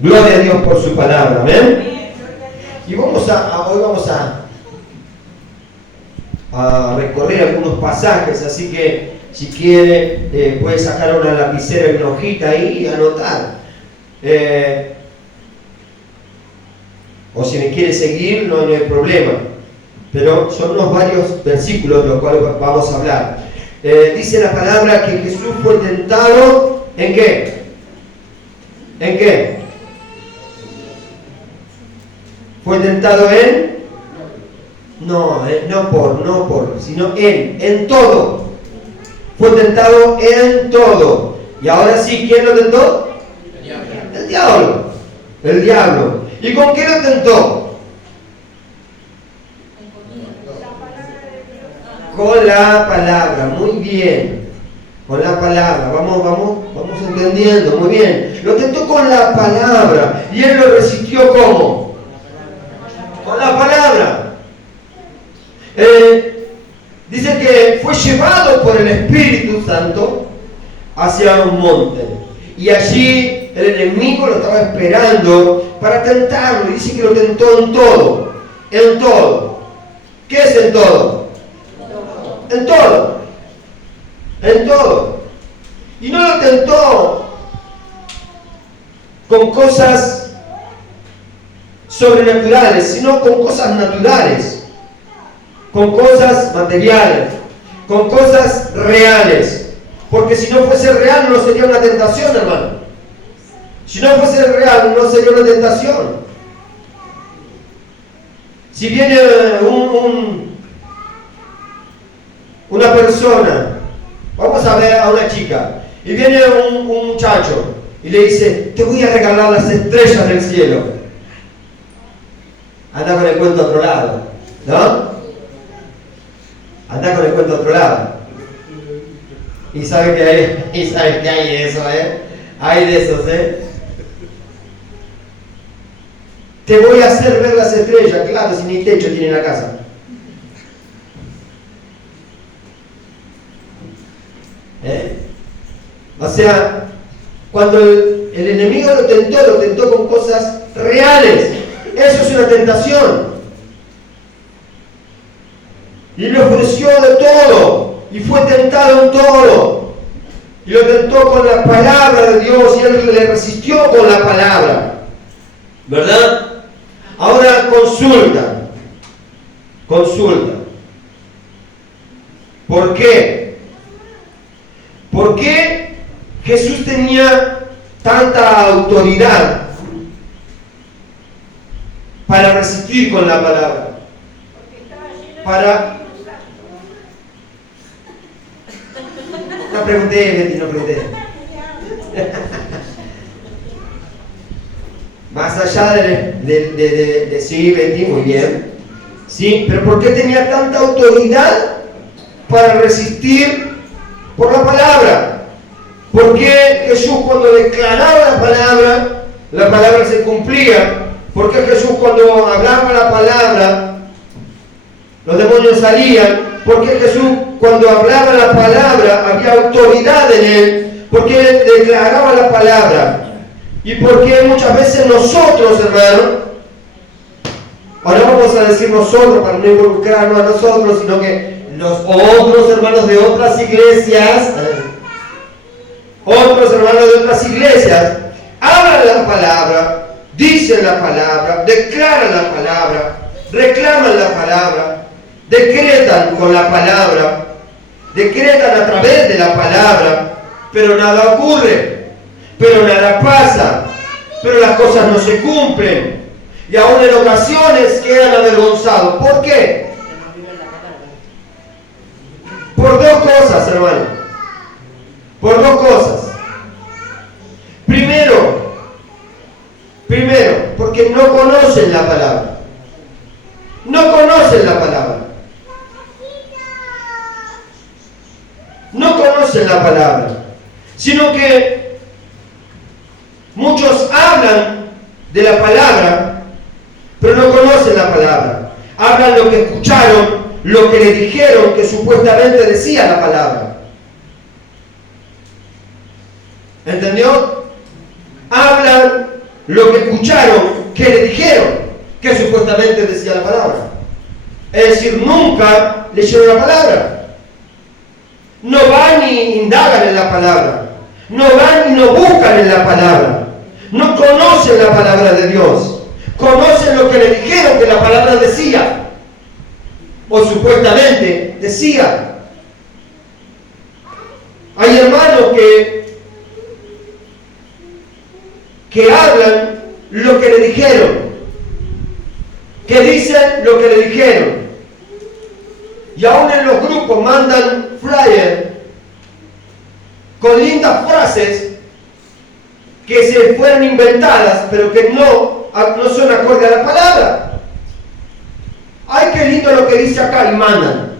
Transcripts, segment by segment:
Gloria a Dios por su palabra, amén. Y hoy vamos a recorrer algunos pasajes, así que si quiere puede sacar una lapicera y una hojita ahí y anotar. O si me quiere seguir, no hay problema. Pero son unos varios versículos de los cuales vamos a hablar. Dice la palabra que Jesús fue tentado, ¿en qué? ¿En qué? Fue tentado en... No sino en todo. Fue tentado en todo. Y ahora sí, ¿quién lo tentó? El diablo. El diablo. ¿Y con qué lo tentó? Con la palabra, muy bien. Con la palabra, vamos entendiendo, muy bien. Lo tentó con la palabra. Y él lo resistió ¿cómo? Con la palabra. Dice que fue llevado por el Espíritu Santo hacia un monte. Y allí el enemigo lo estaba esperando para tentarlo. Y dice que lo tentó en todo. En todo. ¿Qué es en todo? En todo. En todo. Y no lo tentó con cosas sobrenaturales, sino con cosas naturales. Con cosas materiales, con cosas reales. Porque si no fuese real no sería una tentación, hermano. Si no fuese real no sería una tentación. Si viene una persona, vamos a ver a una chica, y viene un muchacho y le dice, te voy a regalar las estrellas del cielo. Anda con el cuento a otro lado, ¿no? Anda con el cuento a otro lado. Y sabe que hay de eso, Hay de esos, Te voy a hacer ver las estrellas, claro, si ni techo tiene la casa. O sea, cuando el enemigo lo tentó con cosas reales. Eso es una tentación. Y le ofreció de todo. Y fue tentado en todo. Y lo tentó con la palabra de Dios. Y él le resistió con la palabra. ¿Verdad? Ahora consulta. ¿Por qué? ¿Por qué Jesús tenía tanta autoridad para resistir con la palabra? No pregunté, no pregunté. Más allá de sí, Betty, muy bien. Sí, pero ¿por qué tenía tanta autoridad para resistir por la palabra? ¿Por qué Jesús cuando declaraba la palabra se cumplía? ¿Por qué Jesús cuando hablaba la palabra, los demonios salían? ¿Por qué Jesús cuando hablaba la palabra había autoridad en él? ¿Por qué él declaraba la palabra? ¿Y por qué muchas veces nosotros, hermano, ahora vamos a decir nosotros para no involucrarnos a nosotros, sino que los otros hermanos de otras iglesias, hablan la palabra, dicen la palabra, declaran la palabra, reclaman la palabra, decretan con la palabra, decretan a través de la palabra, pero nada ocurre, pero nada pasa, pero las cosas no se cumplen, y aún en ocasiones quedan avergonzados. ¿Por qué? Por dos cosas, hermano. Por dos cosas. Primero, porque no conocen la palabra. No conocen la palabra. No conocen la palabra. Sino que muchos hablan de la palabra, pero no conocen la palabra. Hablan lo que escucharon, lo que le dijeron que supuestamente decía la palabra. ¿Entendió? Hablan lo que escucharon que le dijeron, que supuestamente decía la palabra. Es decir, nunca leyeron la palabra. No van y indagan en la palabra. No van y no buscan en la palabra. No conocen la palabra de Dios. Conocen lo que le dijeron que la palabra decía. O supuestamente decía. Hay hermanos que hablan lo que le dijeron, que dicen lo que le dijeron, y aún en los grupos mandan flyers con lindas frases que se fueron inventadas, pero que no son acorde a la palabra. Ay, qué lindo lo que dice acá, y mandan.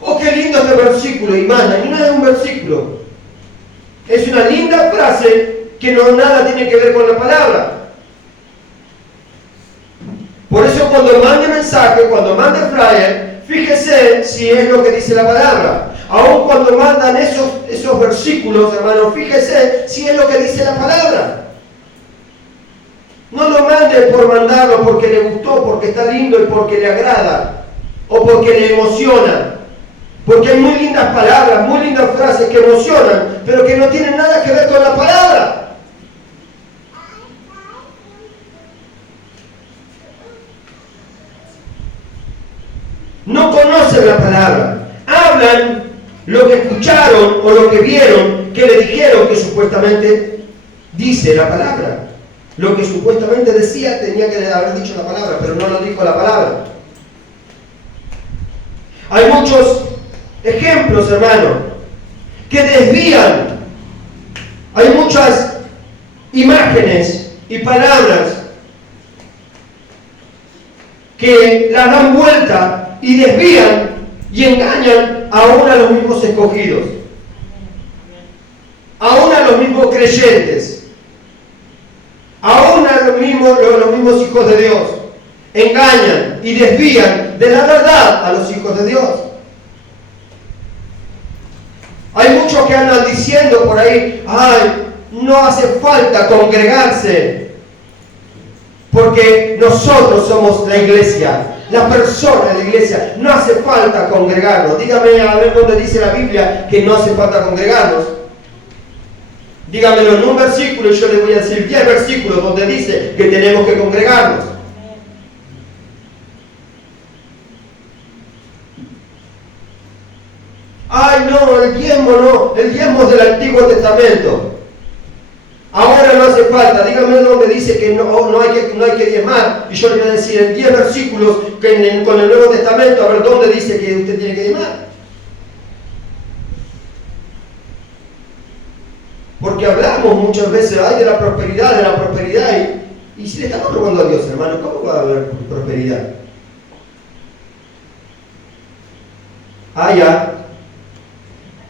Oh, qué lindo este versículo, y mandan. Y no es un versículo, es una linda frase que no nada tiene que ver con la palabra. Por eso cuando mande mensaje, cuando mande flyer, fíjese si es lo que dice la palabra. Aún cuando mandan esos versículos, hermanos, fíjese si es lo que dice la palabra. No lo mande por mandarlo porque le gustó, porque está lindo y porque le agrada, o porque le emociona. Porque hay muy lindas palabras, muy lindas frases que emocionan, pero que no tienen nada que ver con la palabra. No conocen la palabra. Hablan lo que escucharon o lo que vieron, que le dijeron que supuestamente dice la palabra. Lo que supuestamente decía tenía que haber dicho la palabra, pero no lo dijo la palabra. Hay muchos ejemplos, hermano, que desvían. Hay muchas imágenes y palabras que las dan vuelta y desvían y engañan aún a los mismos escogidos, aún a los mismos creyentes, aún a los mismos hijos de Dios. Engañan y desvían de la verdad a los hijos de Dios. Hay muchos que andan diciendo por ahí, ay, no hace falta congregarse, porque nosotros somos la iglesia, la persona de la iglesia, no hace falta congregarnos. Dígame a ver dónde dice la Biblia que no hace falta congregarnos. Dígamelo en un versículo y yo le voy a decir 10 versículos donde dice que tenemos que congregarnos. Ay, no, el diezmo es del Antiguo Testamento. Ahora no hace falta. Dígame dónde dice que no hay que diezmar. Y yo le voy a decir en 10 versículos que con el Nuevo Testamento, a ver dónde dice que usted tiene que diezmar. Porque hablamos muchas veces de la prosperidad, y si le estamos robando a Dios, hermano, ¿cómo va a haber prosperidad? Ya.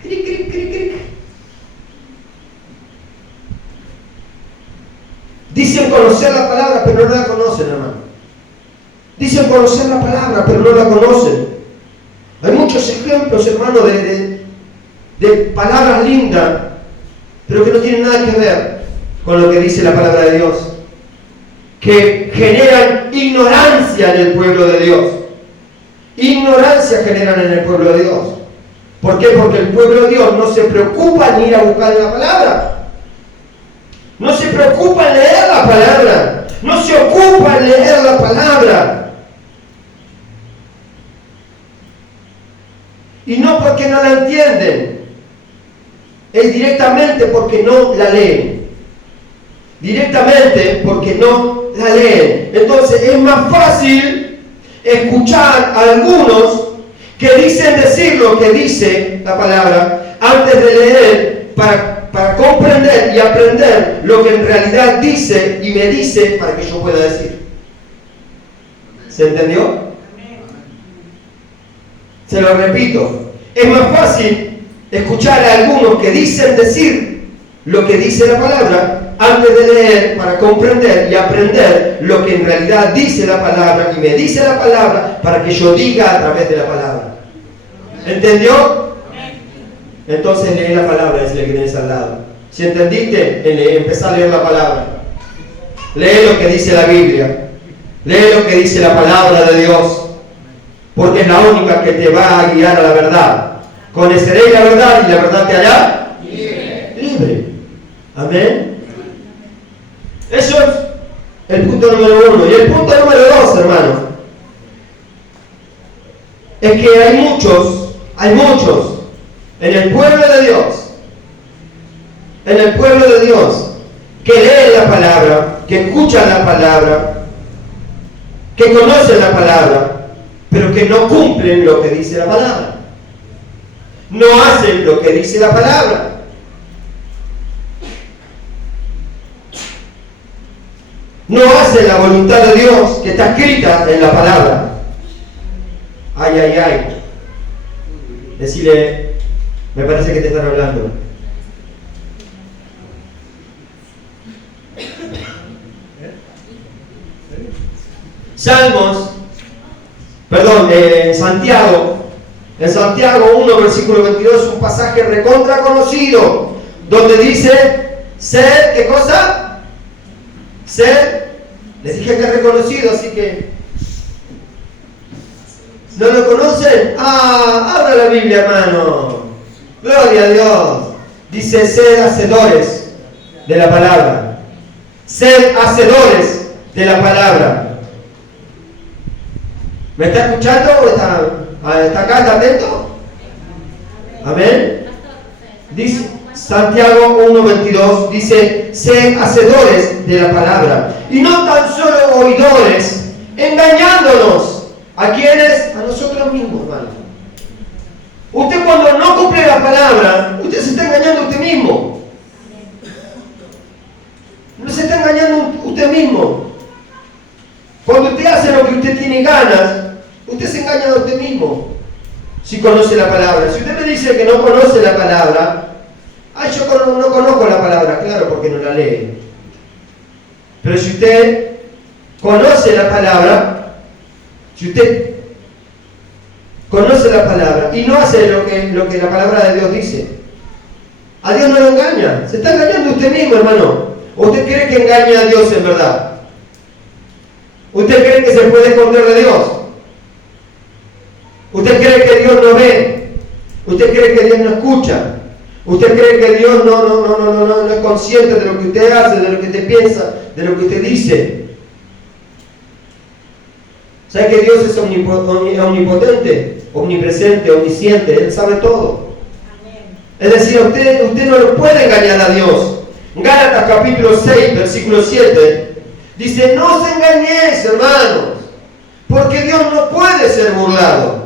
Cric, cric, cric, cric. Dicen conocer la palabra, pero no la conocen, hermano. Dicen conocer la palabra, pero no la conocen. Hay muchos ejemplos, hermano, de palabras lindas, pero que no tienen nada que ver con lo que dice la palabra de Dios, que generan ignorancia en el pueblo de Dios. Ignorancia generan en el pueblo de Dios. ¿Por qué? Porque el pueblo de Dios no se preocupa en ir a buscar la palabra. No se preocupa en leer la palabra. No se ocupa en leer la palabra. Y no porque no la entienden. Es directamente porque no la leen. Directamente porque no la leen. Entonces es más fácil escuchar a algunos que dicen decir lo que dice la palabra antes de leer para comprender y aprender lo que en realidad dice y me dice para que yo pueda decir. ¿Se entendió? Se lo repito. Es más fácil escuchar a algunos que dicen decir lo que dice la palabra antes de leer para comprender y aprender lo que en realidad dice la palabra y me dice la palabra para que yo diga a través de la palabra. ¿Entendió? Entonces lee la palabra, es lo que tienes al lado. Si entendiste, empezá a leer la palabra. Lee lo que dice la Biblia. Lee lo que dice la palabra de Dios. Porque es la única que te va a guiar a la verdad. Conoceréis la verdad y la verdad te hará libre. Amén. Eso es el punto número 1. Y el punto número 2, hermano, es que hay muchos en el pueblo de Dios, que leen la palabra, que escuchan la palabra, que conocen la palabra, pero que no cumplen lo que dice la palabra. No hacen lo que dice la palabra. No hacen la voluntad de Dios que está escrita en la palabra. Ay, ay, ay. Decirle, me parece que te están hablando. En Santiago 1, versículo 22, un pasaje recontra conocido, donde dice, sed, ¿qué cosa? Sed, les dije que es reconocido, así que, ¿no lo conocen? Abra la Biblia, hermano, gloria a Dios, dice, sed hacedores de la palabra, sed hacedores de la palabra. ¿Me está escuchando o está acá? ¿Está atento? Amén. Dice Santiago 1:22, dice, sed hacedores de la palabra y no tan solo oidores, engañándonos. ¿A quiénes? A nosotros mismos, hermano. Usted cuando no cumple la palabra, usted se está engañando a usted mismo. No se está engañando a usted mismo. Cuando usted hace lo que usted tiene ganas, usted se engaña a usted mismo. Si conoce la palabra. Si usted me dice que no conoce la palabra, yo no conozco la palabra, claro, porque no la lee. Pero si usted conoce la palabra, si usted conoce la palabra y no hace lo que la palabra de Dios dice, a Dios no lo engaña. Se está engañando usted mismo, hermano. ¿O usted cree que engaña a Dios en verdad? ¿Usted cree que se puede esconder de Dios? ¿Usted cree que Dios no ve? ¿Usted cree que Dios no escucha? ¿Usted cree que Dios no es consciente de lo que usted hace, de lo que usted piensa, de lo que usted dice? ¿Sabe que Dios es omnipotente, omnipresente, omnisciente? Él sabe todo. Es decir, usted no lo puede engañar a Dios. Gálatas capítulo 6, versículo 7, dice, no os engañéis, hermanos, porque Dios no puede ser burlado.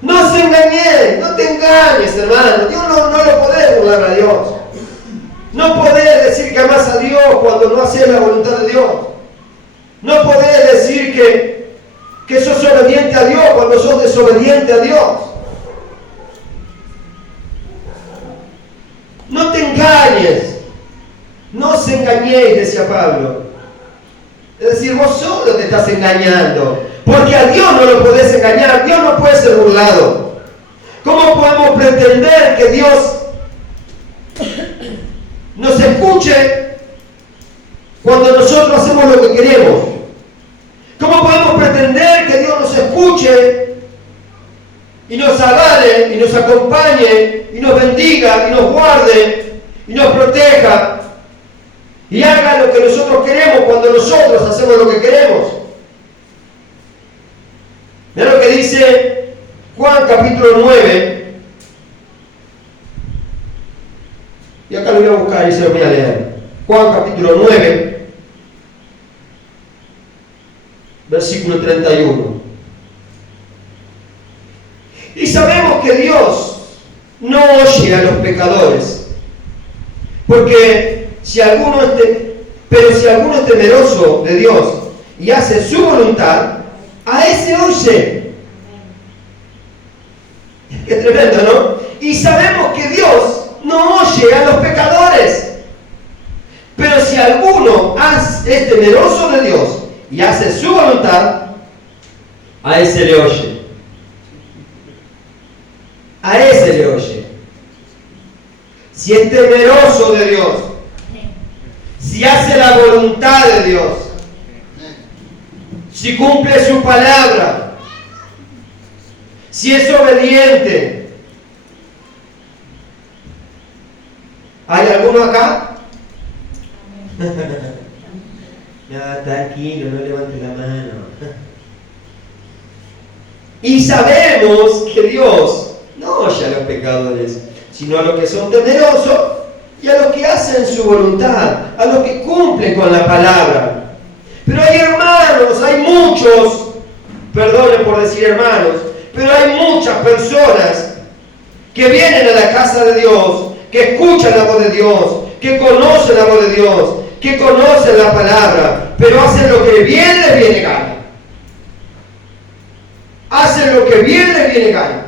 No se engañéis, no te engañes, hermano. Dios no lo podés burlar a Dios. No podés decir que amás a Dios cuando no haces la voluntad de Dios. No podés decir que sos obediente a Dios cuando sos desobediente a Dios. No te engañes. No os engañéis, decía Pablo. Es decir, vos solo te estás engañando. Porque a Dios no lo podés engañar. Dios no puede ser burlado. ¿Cómo podemos pretender que Dios nos escuche cuando nosotros hacemos lo que queremos? ¿Cómo podemos pretender que Dios nos escuche y nos avale y nos acompañe y nos bendiga y nos guarde y nos proteja y haga lo que nosotros queremos cuando nosotros hacemos lo que queremos? Mira lo que dice Juan capítulo 9. Y acá lo voy a buscar y se lo voy a leer. Juan capítulo 9, versículo 31. Y sabemos que Dios no oye a los pecadores, porque si alguno es temeroso de Dios y hace su voluntad, a ese oye. Qué tremendo, ¿no? Y sabemos que Dios no oye a los pecadores. Pero si alguno es temeroso de Dios y hace su voluntad, a ese le oye. A ese le oye. Si es temeroso de Dios, si hace la voluntad de Dios, si cumple su palabra, si es obediente. ¿Hay alguno acá? Ya, tranquilo, no levante la mano. Y sabemos que Dios no oye a los pecadores, sino a los que son temerosos y a los que hacen su voluntad, a los que cumplen con la palabra. Pero hay hermanos, hay muchos, perdonen por decir hermanos, pero hay muchas personas que vienen a la casa de Dios, que escuchan la voz de Dios, que conocen la voz de Dios, que conocen la palabra, pero hacen lo que bien les viene gana. Hacen lo que bien les viene gana.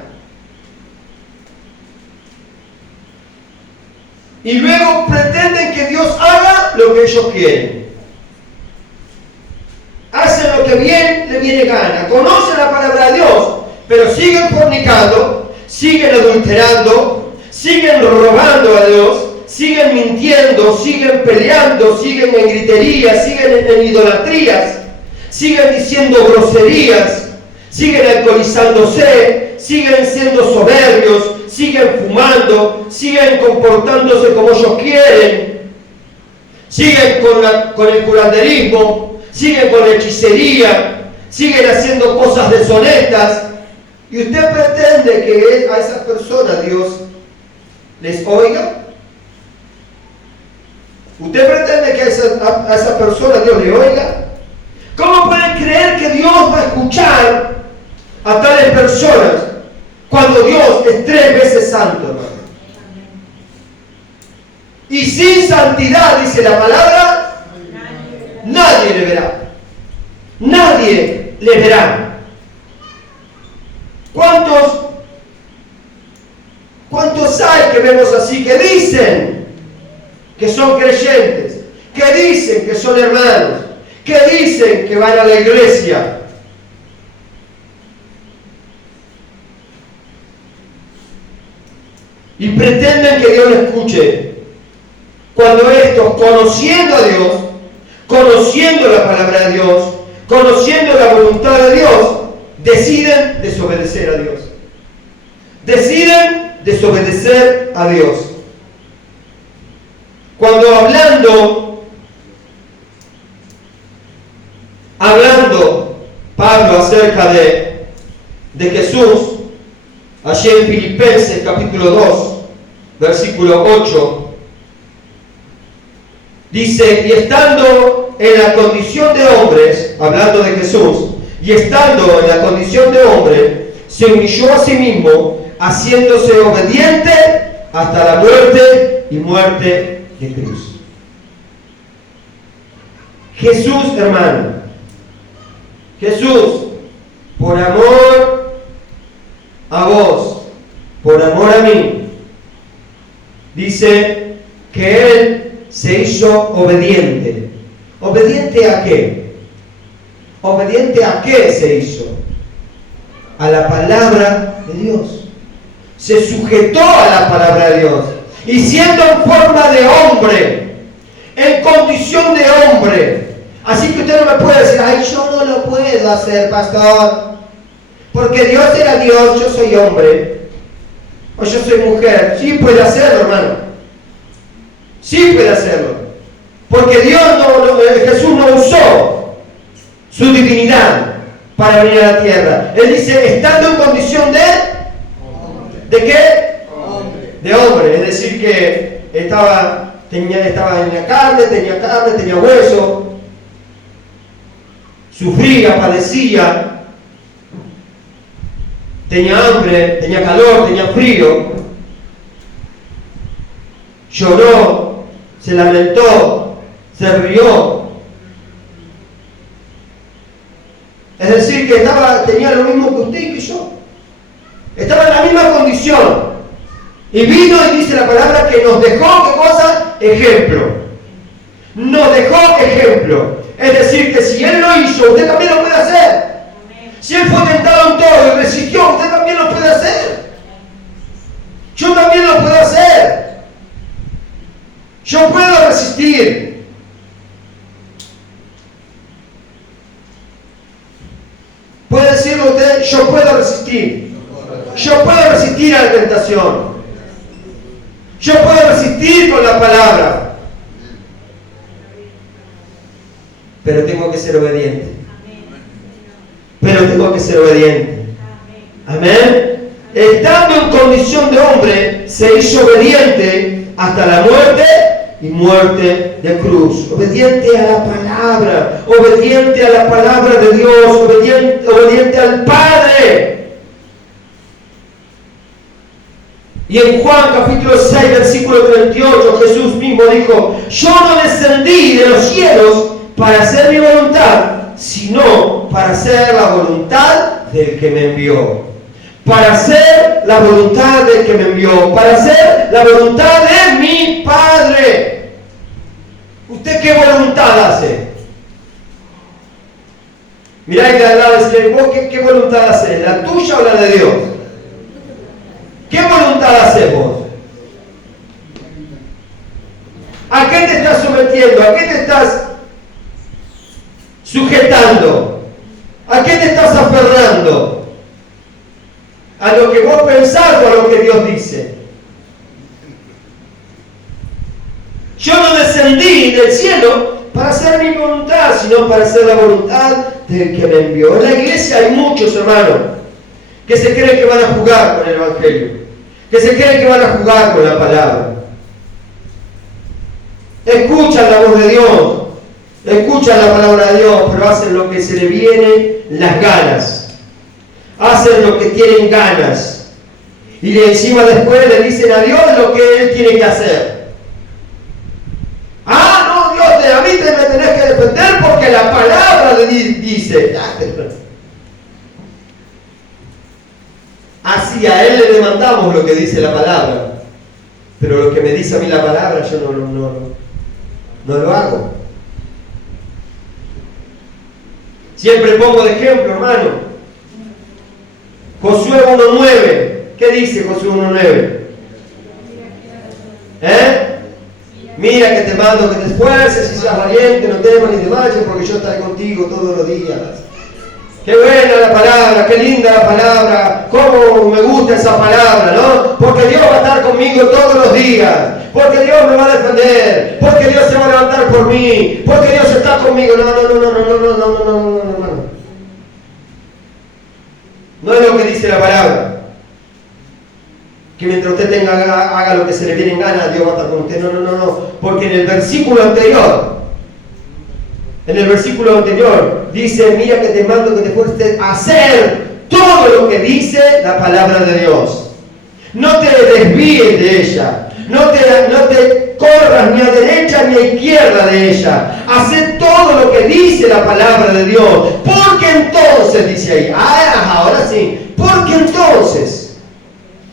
Y luego pretenden que Dios haga lo que ellos quieren. Hacen lo que bien les viene gana. Conocen la palabra de Dios, pero siguen fornicando, siguen adulterando, siguen robando a Dios, siguen mintiendo, siguen peleando, siguen en griterías, siguen en idolatrías, siguen diciendo groserías, siguen alcoholizándose, siguen siendo soberbios, siguen fumando, siguen comportándose como ellos quieren, siguen con el curanderismo, siguen con la hechicería, siguen haciendo cosas deshonestas. Y usted pretende que a esas personas Dios les oiga. ¿Usted pretende que a esa persona Dios le oiga? ¿Cómo pueden creer que Dios va a escuchar a tales personas cuando Dios es 3 veces santo, hermano? Y sin santidad, dice la palabra, nadie le verá. Nadie le verá. ¿Cuántos hay que vemos así, que dicen que son creyentes, que dicen que son hermanos, que dicen que van a la iglesia? Y pretenden que Dios lo escuche, cuando estos, conociendo a Dios, conociendo la palabra de Dios, conociendo la voluntad de Dios, deciden desobedecer a Dios. Deciden desobedecer a Dios. Cuando hablando Pablo acerca de Jesús, allí en Filipenses capítulo 2, versículo 8, dice: y estando en la condición de hombres, hablando de Jesús, y estando en la condición de hombre, se humilló a sí mismo, haciéndose obediente hasta la muerte y muerte de cruz. Jesús, hermano, Jesús, por amor a vos, por amor a mí, dice que Él se hizo obediente. ¿Obediente a qué? ¿Obediente a qué se hizo? A la palabra de Dios. Se sujetó a la palabra de Dios. Y siendo en forma de hombre, en condición de hombre. Así que usted no me puede decir: ay, yo no lo puedo hacer, pastor, porque Dios era Dios, yo soy hombre, o yo soy mujer. Sí puede hacerlo, hermano. Sí puede hacerlo. Porque Jesús no usó su divinidad para venir a la tierra. Él dice, estando en condición ¿de qué? De hombre. Es decir, que estaba en la carne, tenía hueso, sufría, padecía, tenía hambre, tenía calor, tenía frío, lloró, se lamentó, se rió. Es decir, que tenía lo mismo que usted y que yo. Estaba en la misma condición. Y vino y dice la palabra que nos dejó, ¿qué cosa? Ejemplo. Nos dejó ejemplo. Es decir, que si Él lo hizo, usted también lo puede hacer. Si Él fue tentado en todo y resistió, usted también lo puede hacer. Yo también lo puedo hacer. Yo puedo resistir. la tentación. Yo puedo resistir con la palabra. Pero tengo que ser obediente. Pero tengo que ser obediente. Amén. Estando en condición de hombre, se hizo obediente hasta la muerte y muerte de cruz. Obediente a la palabra. Obediente a la palabra de Dios. Obediente al Padre. Y en Juan capítulo 6, versículo 38, Jesús mismo dijo: yo no descendí de los cielos para hacer mi voluntad, sino para hacer la voluntad del que me envió. Para hacer la voluntad del que me envió. Para hacer la voluntad de mi Padre. ¿Usted qué voluntad hace? Mirá y de al lado decirle: ¿vos qué voluntad haces? ¿La tuya o la de Dios? ¿Qué voluntad hacemos? ¿A qué te estás sometiendo? ¿A qué te estás sujetando? ¿A qué te estás aferrando? ¿A lo que vos pensás o a lo que Dios dice? Yo no descendí del cielo para hacer mi voluntad, sino para hacer la voluntad del que me envió. En la iglesia hay muchos hermanos que se creen que van a jugar con el Evangelio, que se creen que van a jugar con la palabra. Escuchan la voz de Dios, escuchan la palabra de Dios, pero hacen lo que se le viene las ganas. Hacen lo que tienen ganas. Y encima después le dicen a Dios lo que Él tiene que hacer. Ah, no, Dios, a mí me tenés que defender porque la palabra dice. Así a Él le demandamos lo que dice la palabra. Pero lo que me dice a mí la palabra, yo no lo hago. Siempre pongo de ejemplo, hermano. Josué 1:9. ¿Qué dice Josué 1:9? Mira que te mando que te esfuerces y seas valiente, no temas ni te vayas, porque yo estaré contigo todos los días. Qué buena la palabra, qué linda la palabra, cómo me gusta esa palabra, ¿no? Porque Dios va a estar conmigo todos los días, porque Dios me va a defender, porque Dios se va a levantar por mí, porque Dios está conmigo. No. No es lo que dice la palabra. Que mientras usted haga lo que se le viene en gana, Dios va a estar con usted. No. Porque en el versículo anterior, dice: mira que te mando que te esfuerces a hacer todo lo que dice la palabra de Dios. No te desvíes de ella. No te corras ni a derecha ni a izquierda de ella. Haz todo lo que dice la palabra de Dios. Porque entonces, dice ahí, ahora sí, porque entonces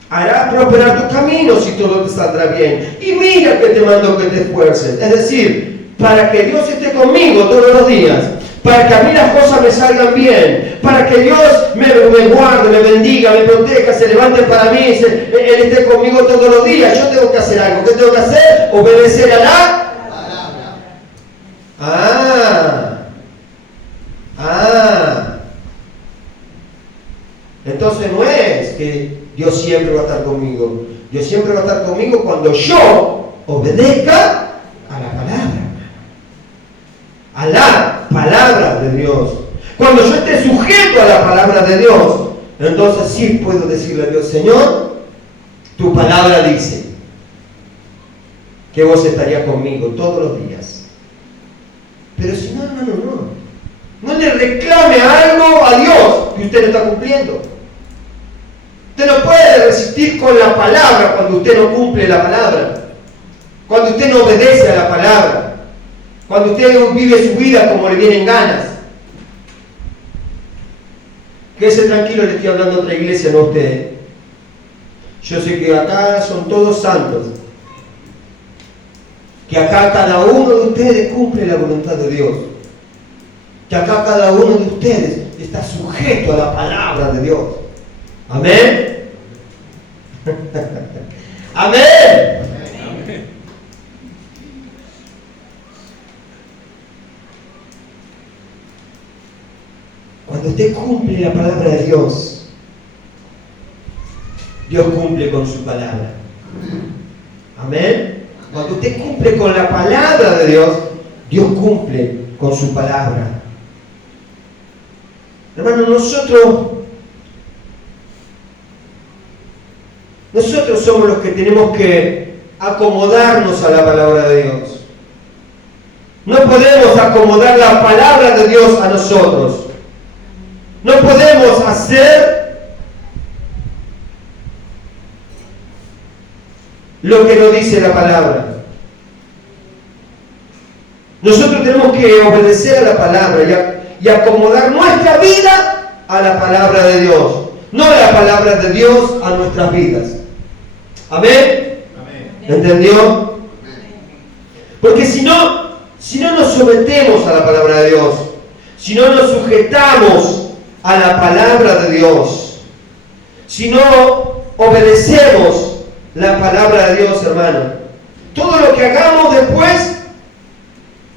harás prosperar tus caminos y todo te saldrá bien. Y mira que te mando que te esfuerces. Es decir, para que Dios esté conmigo todos los días, para que a mí las cosas me salgan bien, para que Dios me guarde, me bendiga, me proteja, se levante para mí, Él esté conmigo todos los días. Yo tengo que hacer algo. ¿Qué tengo que hacer? Obedecer a la palabra. Entonces no es que Dios siempre va a estar conmigo. Dios siempre va a estar conmigo cuando yo obedezca a la palabra. A la palabra de Dios. Cuando yo esté sujeto a la palabra de Dios, entonces sí puedo decirle a Dios: Señor, tu palabra dice que vos estarías conmigo todos los días. Pero si no le reclame algo a Dios que usted no está cumpliendo. Usted no puede resistir con la palabra cuando usted no cumple la palabra, cuando usted no obedece a la palabra, cuando usted vive su vida como le vienen ganas. Quédese tranquilo, le estoy hablando a otra iglesia, no a usted. Yo sé que acá son todos santos, que acá cada uno de ustedes cumple la voluntad de Dios, que acá cada uno de ustedes está sujeto a la palabra de Dios. Amén. Amén. Cuando usted cumple la palabra de Dios, Dios cumple con su palabra. Amén. Cuando usted cumple con la palabra de Dios, Dios cumple con su palabra. Hermano, nosotros somos los que tenemos que acomodarnos a la palabra de Dios. No podemos acomodar la palabra de Dios a nosotros. No podemos hacer lo que nos dice la palabra. Nosotros tenemos que obedecer a la palabra y acomodar nuestra vida a la palabra de Dios, no la palabra de Dios a nuestras vidas. ¿Amén? ¿Entendió? Porque si no nos sometemos a la palabra de Dios, si no nos sujetamos a la palabra de Dios, si no obedecemos la palabra de Dios, hermano, todo lo que hagamos después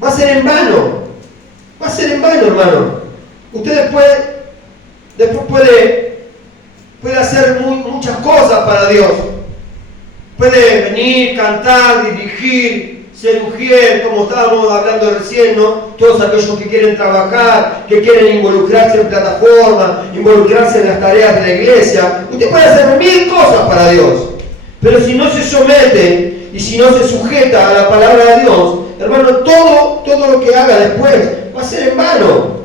va a ser en vano. Va a ser en vano, hermano. Usted después puede hacer muchas cosas para Dios. Puede venir, cantar, dirigir, ser ujier, como estábamos hablando recién, ¿no? Todos aquellos que quieren trabajar, que quieren involucrarse en plataformas, involucrarse en las tareas de la iglesia. Usted puede hacer 1000 cosas para Dios. Pero si no se somete y si no se sujeta a la palabra de Dios, hermano, todo lo que haga después va a ser en vano.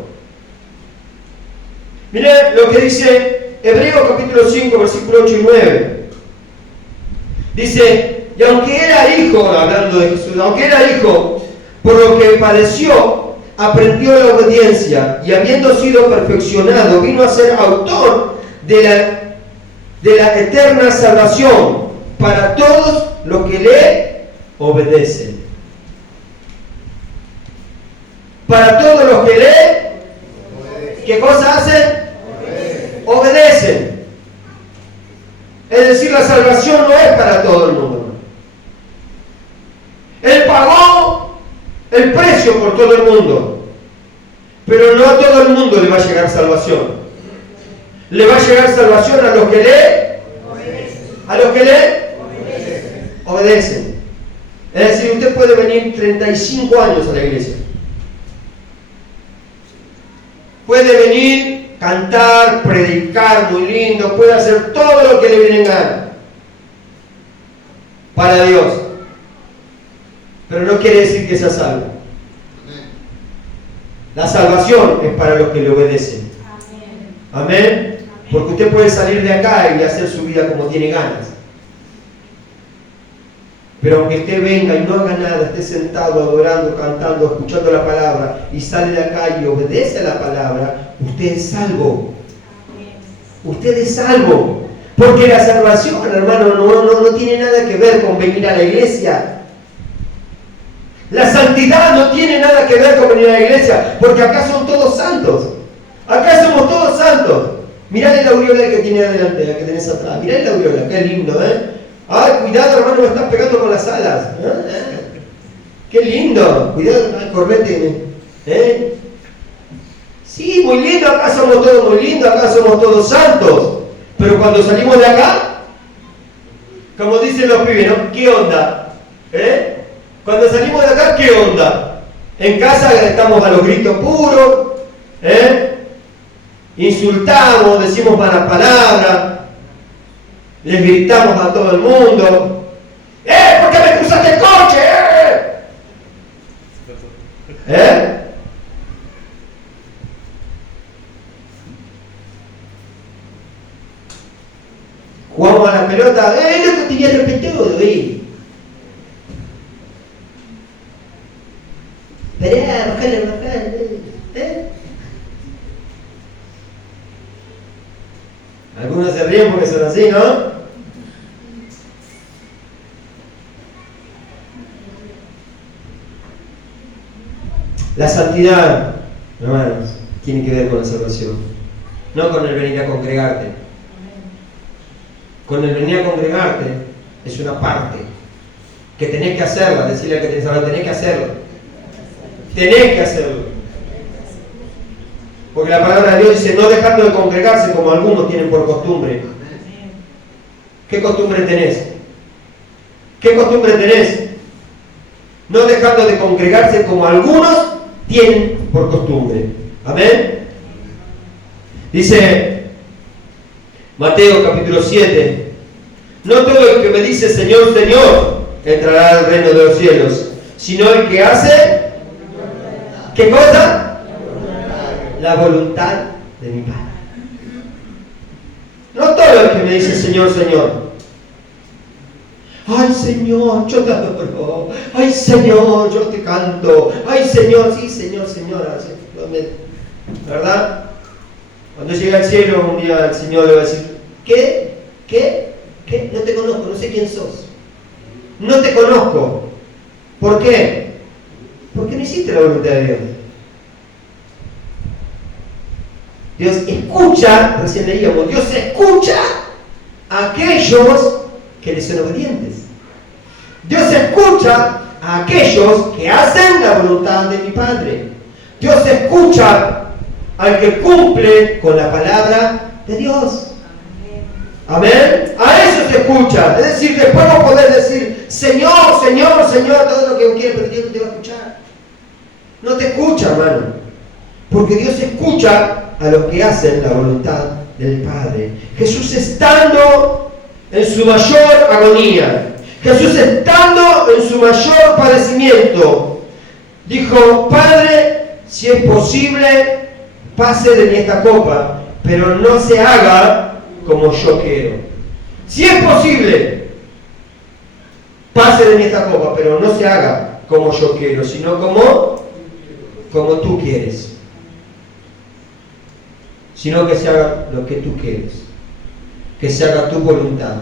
Mire lo que dice Hebreos capítulo 5, versículo 8 y 9. Dice, y aunque era hijo, hablando de Jesús, aunque era hijo, por lo que padeció, aprendió la obediencia, y habiendo sido perfeccionado, vino a ser autor de la eterna salvación para todos los que le obedecen. Para todos los que le, ¿qué cosa hacen? Obedecen. Es decir, la salvación no es para todo el mundo. Él pagó el precio por todo el mundo, pero no a todo el mundo le va a llegar salvación. Le va a llegar salvación a los que le obedecen. Es decir, usted puede venir 35 años a la iglesia. Puede venir, cantar, predicar muy lindo, puede hacer todo lo que le viene en gana para Dios, pero no quiere decir que sea salvo. La salvación es para los que le obedecen. Amén. Porque usted puede salir de acá y hacer su vida como tiene ganas, pero aunque usted venga y no haga nada, esté sentado, adorando, cantando, escuchando la palabra, y sale de acá y obedece a la palabra, usted es salvo. Usted es salvo. Porque la salvación, hermano, no tiene nada que ver con venir a la iglesia. La santidad no tiene nada que ver con venir a la iglesia, porque acá son todos santos. Acá somos todos santos. Mirá la aureola que tiene adelante, la que tenés atrás. Mirá la aureola, qué lindo, ¿eh? Ay, cuidado, hermano, me estás pegando con las alas. Qué lindo. Cuidado, ay, correte. Sí, muy lindo, acá somos todos muy lindos, acá somos todos santos. Pero cuando salimos de acá, como dicen los pibes, ¿no? ¿Qué onda? Cuando salimos de acá, ¿qué onda? En casa estamos a los gritos puros, insultamos, decimos malas palabras, les gritamos a todo el mundo. ¿Por qué me cruzaste el coche? Jugamos a la pelota, loco, tenía respetudo, Pará, bajale. Algunos se ríen porque son así, ¿no? La santidad, hermanos, tiene que ver con la salvación, no con el venir a congregarte. Con el venir a congregarte es una parte que tenés que hacerla, decirle al que tenés que saber, tenés que hacerlo. Tenés que hacerlo. Porque la palabra de Dios dice, no dejando de congregarse como algunos tienen por costumbre. ¿Qué costumbre tenés? ¿Qué costumbre tenés? No dejando de congregarse como algunos tienen por costumbre. Amén. Dice Mateo capítulo 7, no todo el que me dice Señor, Señor, entrará al reino de los cielos, sino el que hace, ¿qué cosa? La voluntad de mi Padre. No todo el que me dice Señor, Señor. Ay Señor, yo te adoro. Ay Señor, yo te canto. Ay Señor, sí Señor, Señora. ¿Verdad? Cuando llegue al cielo, un día el Señor le va a decir, ¿qué? No te conozco, no sé quién sos. No te conozco. ¿Por qué? Porque no hiciste la voluntad de Dios. Dios escucha, recién leíamos, Dios escucha a aquellos que le son obedientes. Dios escucha a aquellos que hacen la voluntad de mi Padre. Dios escucha al que cumple con la palabra de Dios. Amén. A eso se escucha. Es decir, después no poder decir Señor, Señor, Señor, todo lo que quieres, pero Dios no te va a escuchar. No te escucha, hermano. Porque Dios escucha a los que hacen la voluntad del Padre. Jesús estando en su mayor agonía, Jesús estando en su mayor padecimiento, dijo, Padre, si es posible, pase de mí esta copa, pero no se haga como yo quiero. Si es posible, pase de mí esta copa, pero no se haga como yo quiero, sino como tú quieres. Sino que se haga lo que tú quieres, que se haga tu voluntad.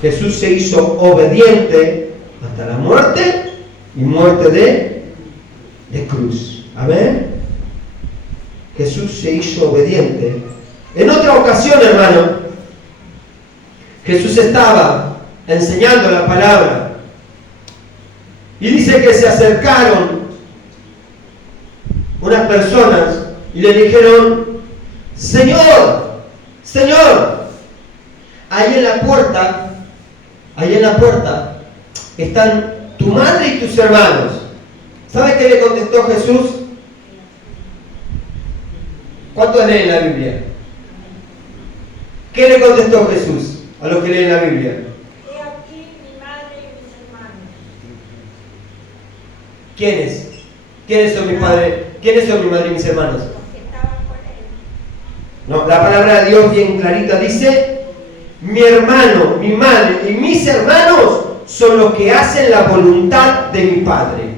Jesús se hizo obediente hasta la muerte y muerte de cruz. Amén. Jesús se hizo obediente. En otra ocasión, hermano, Jesús estaba enseñando la palabra y dice que se acercaron unas personas y le dijeron, Señor, Señor, ahí en la puerta están tu madre y tus hermanos. ¿Sabe qué le contestó Jesús? ¿Cuántos leen la Biblia? ¿Qué le contestó Jesús a los que leen la Biblia? He aquí mi madre y mis hermanos. ¿Quiénes? ¿Quiénes son mi padre? ¿Quiénes son mi madre y mis hermanos? Los que estaban con él. No, la palabra de Dios bien clarita dice, mi hermano, mi madre y mis hermanos son los que hacen la voluntad de mi Padre.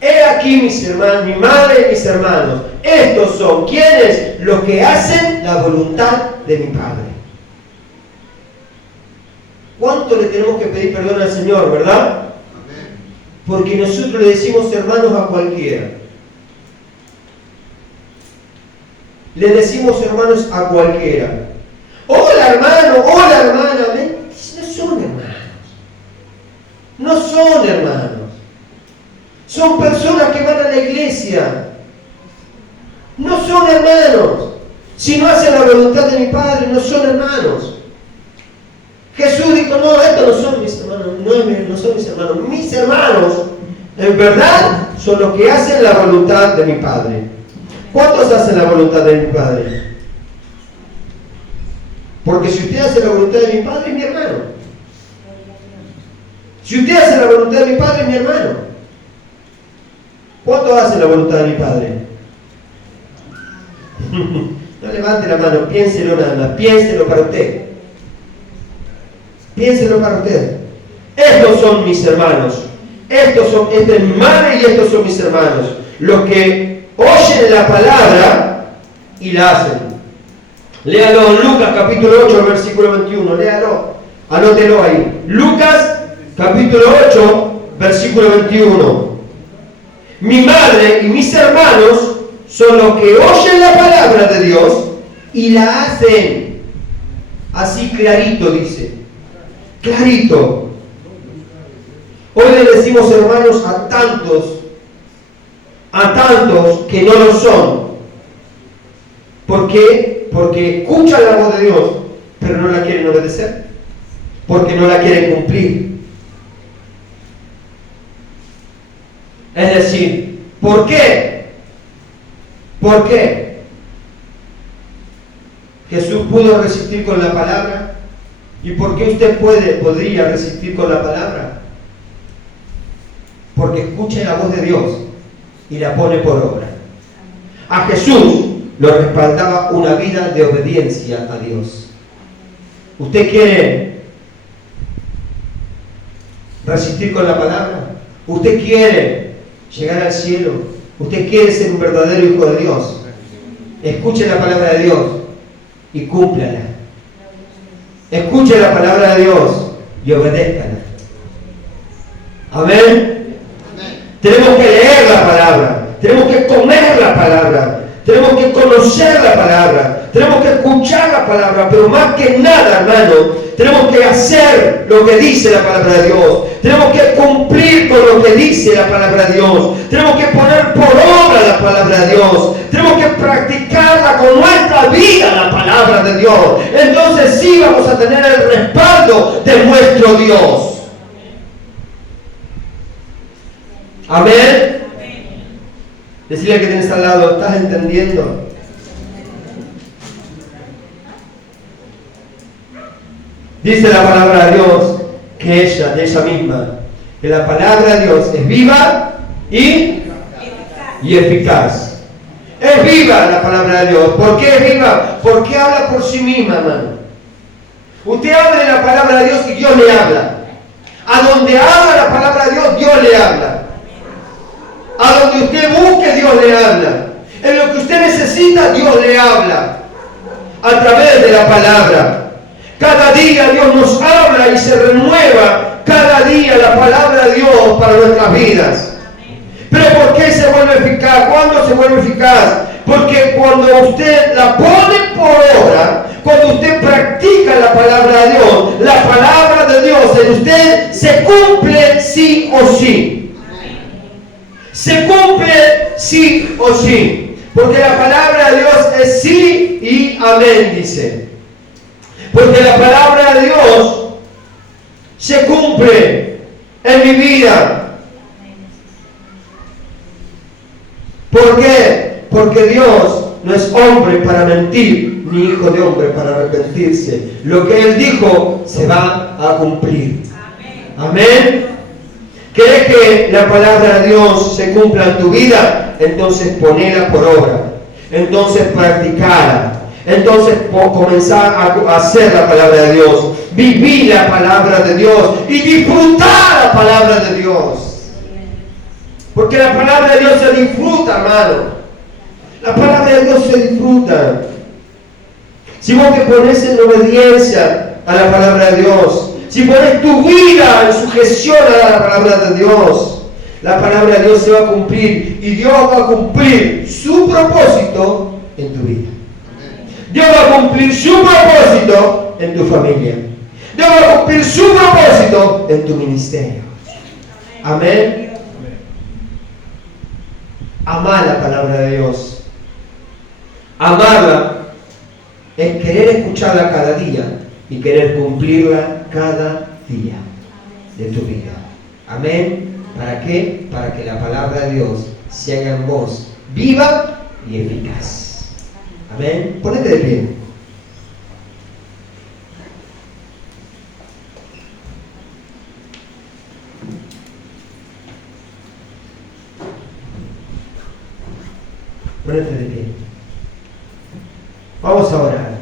He aquí mis hermanos, mi madre y mis hermanos. Estos son quienes, los que hacen la voluntad de mi Padre. ¿Cuánto le tenemos que pedir perdón al Señor, verdad? Porque nosotros le decimos hermanos a cualquiera. Le decimos hermanos a cualquiera. Hola hermano, hola hermana. No son hermanos. No son hermanos. Son personas que van a la iglesia. No son hermanos. Si no hacen la voluntad de mi Padre, no son hermanos. Jesús dijo, no, estos no son mis hermanos, no son mis hermanos. Mis hermanos, en verdad, son los que hacen la voluntad de mi Padre. ¿Cuántos hacen la voluntad de mi Padre? Porque si usted hace la voluntad de mi Padre, es mi hermano. Si usted hace la voluntad de mi Padre, es mi hermano. ¿Cuántos hacen la voluntad de mi Padre? No levante la mano, piénselo nada más, piénselo para usted. Piénselo para usted. Estos son mis hermanos. Esta es mi madre y estos son mis hermanos. Los que oyen la palabra y la hacen. Léalo en Lucas capítulo 8, versículo 21. Léalo. Anótelo ahí. Lucas capítulo 8, versículo 21. Mi madre y mis hermanos son los que oyen la palabra de Dios y la hacen. Así clarito dice. Clarito. Hoy le decimos hermanos a tantos que no lo son. ¿Por qué? Porque escuchan la voz de Dios, pero no la quieren obedecer. Porque no la quieren cumplir. Es decir, ¿por qué? ¿Por qué Jesús pudo resistir con la palabra? ¿Y por qué usted podría resistir con la palabra? Porque escucha la voz de Dios y la pone por obra. A Jesús lo respaldaba una vida de obediencia a Dios. ¿Usted quiere resistir con la palabra? ¿Usted quiere llegar al cielo? ¿Usted quiere ser un verdadero hijo de Dios? Escuche la palabra de Dios y cúmplala. Escuche la palabra de Dios y obedézcala. Amén. Tenemos que leer la palabra, tenemos que comer la palabra, tenemos que conocer la palabra, tenemos que escuchar la palabra, pero más que nada, hermano, tenemos que hacer lo que dice la palabra de Dios, tenemos que cumplir con lo que dice la palabra de Dios, tenemos que poner por obra la palabra de Dios, tenemos que practicarla con nuestra vida, la palabra de Dios. Entonces sí vamos a tener el respaldo de nuestro Dios. Amén. Decirle al que tienes al lado, ¿estás entendiendo? Dice la palabra de Dios que de ella misma, que la palabra de Dios es viva y eficaz. Es viva la palabra de Dios. ¿Por qué es viva? Porque habla por sí misma, hermano. Usted habla de la palabra de Dios y Dios le habla. A donde habla la palabra de Dios, Dios le habla. A donde usted busque, Dios le habla. En lo que usted necesita, Dios le habla. A través de la palabra. Cada día Dios nos habla y se renueva cada día la palabra de Dios para nuestras vidas. Pero ¿por qué se vuelve eficaz? ¿Cuándo se vuelve eficaz? Porque cuando usted la pone por obra, cuando usted practica la palabra de Dios, la palabra de Dios en usted se cumple sí o sí. Se cumple sí o sí. Porque la palabra de Dios es sí y amén, dice. Porque la palabra de Dios se cumple en mi vida. ¿Por qué? Porque Dios no es hombre para mentir, ni hijo de hombre para arrepentirse. Lo que Él dijo se va a cumplir. Amén. ¿Quieres que la palabra de Dios se cumpla en tu vida? Entonces ponela por obra. Entonces practicala. Entonces comenzar a hacer la palabra de Dios. Vivir la palabra de Dios. Y disfrutar la palabra de Dios. Porque la palabra de Dios se disfruta, hermano. La palabra de Dios se disfruta. Si vos te pones en obediencia a la palabra de Dios, si pones tu vida en sujeción a la palabra de Dios, la palabra de Dios se va a cumplir y Dios va a cumplir su propósito en tu vida. Dios va a cumplir su propósito en tu familia. Dios va a cumplir su propósito en tu ministerio. Amén. Amar la palabra de Dios. Amarla es querer escucharla cada día y querer cumplirla cada día de tu vida. Amén. ¿Para qué? Para que la palabra de Dios se haga en vos viva y eficaz. Amén. Ponete de pie. Ponete de pie. Vamos a orar.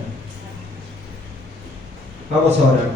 Vamos a orar.